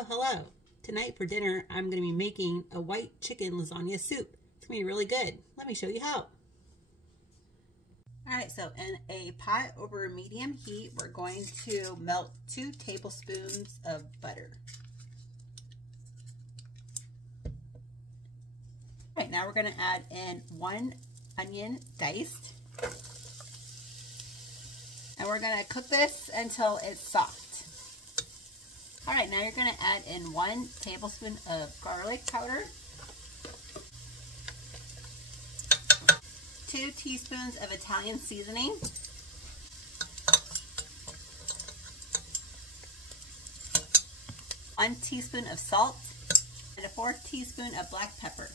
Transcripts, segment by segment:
Oh, hello. Tonight for dinner, I'm going to be making a white chicken lasagna soup. It's going to be really good. Let me show you how. Alright, so in a pot over medium heat, we're going to melt 2 tablespoons of butter. Alright, now we're going to add in 1 onion diced. And we're going to cook this until it's soft. Alright, now you're going to add in 1 tablespoon of garlic powder, 2 teaspoons of Italian seasoning, 1 teaspoon of salt, and a 4th teaspoon of black pepper.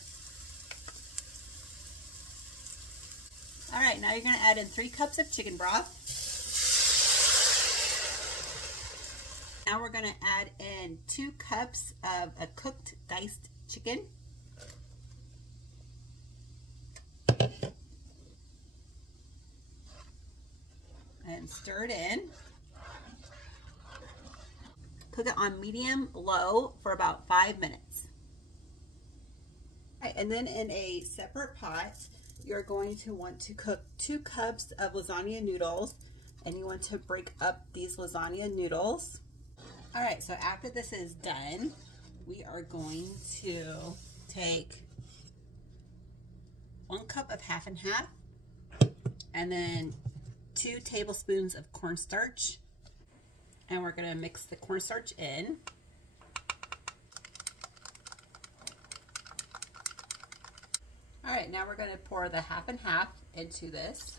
Alright, now you're going to add in 3 cups of chicken broth. Now we're going to add in 2 cups of a cooked diced chicken. And stir it in. Cook it on medium-low for about 5 minutes. All right, and then in a separate pot, you're going to want to cook 2 cups of lasagna noodles, and you want to break up these lasagna noodles. All right, so after this is done, we are going to take 1 cup of half and half, and then 2 tablespoons of cornstarch, and we're going to mix the cornstarch in. All right, now we're going to pour the half and half into this.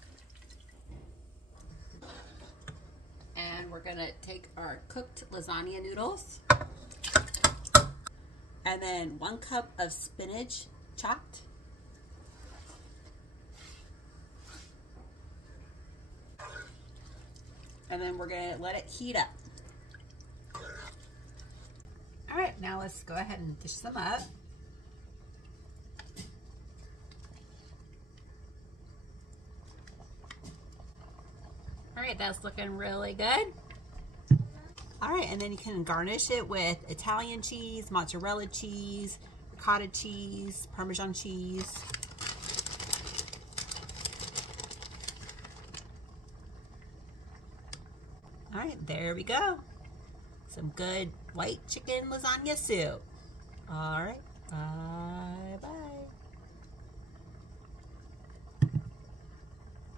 And we're going to take our cooked lasagna noodles, and then 1 cup of spinach chopped, and then we're going to let it heat up. All right, now let's go ahead and dish them up. All right, that's looking really good. All right, and then you can garnish it with Italian cheese, mozzarella cheese, ricotta cheese, parmesan cheese. All right, there we go. Some good white chicken lasagna soup. All right, bye.